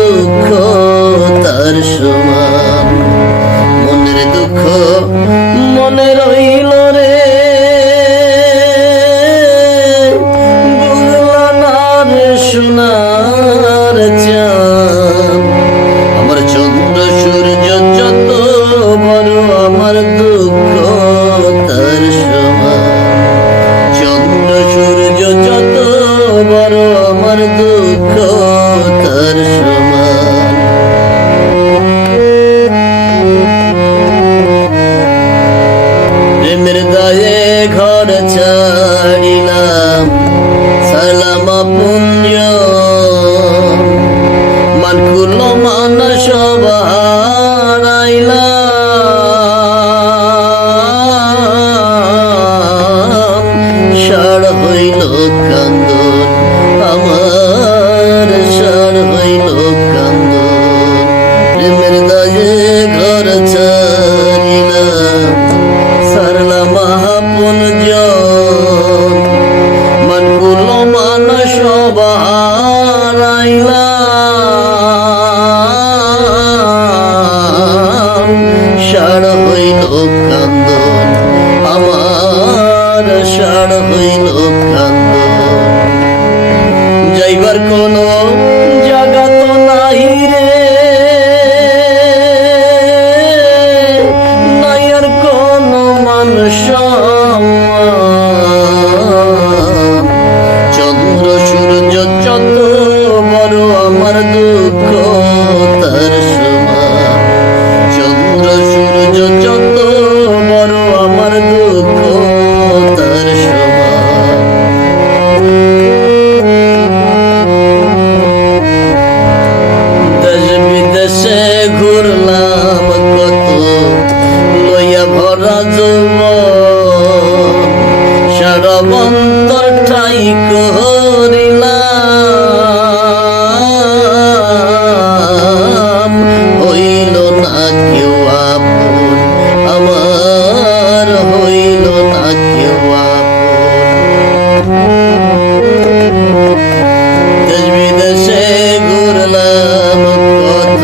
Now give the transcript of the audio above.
দুঃখ তার সমান। মনের দুঃখ মনে রইল রে, বুঝলা না রে সোনার চাঁদ। আমার চন্দ্র সূর্য যত বড় আমার দুঃখ তার সমান। চন্দ্র সূর্য যত বড় আমার দুঃখ তার সমান। প্রেমের দায়ে ঘর ছাড়িলাম, সালাম পুঞ্জ মানকুল মান সব হারাইলাম। সার হইল কান্দন আমার, সার হইল কান্দন। প্রেমের দায়ে ঘর ছাড়িলাম, সারলাম পুঞ্জ মানকুল মান সব হারাইলাম। সার হইল কান্দন আমার, সার হইল কান্দন। যাইবার কোনো জায়গা তো নাই রে, নাই আর কোনো মানুষ। চন্দ্র সূর্য যত বড় আমার দুঃখ তার সমান। চন্দ্র সূর্য যত বড় আমার দুঃখ তার সমান। দেশ বিদেশে ঘুরলাম কত লইয়া ভরা যৌবন, সারা অন্তর ঠাই করিলাম। হইল না কেউ আপন আমার, হইল না কেউ আপন। দেশ বিদেশে ঘুরলাম কত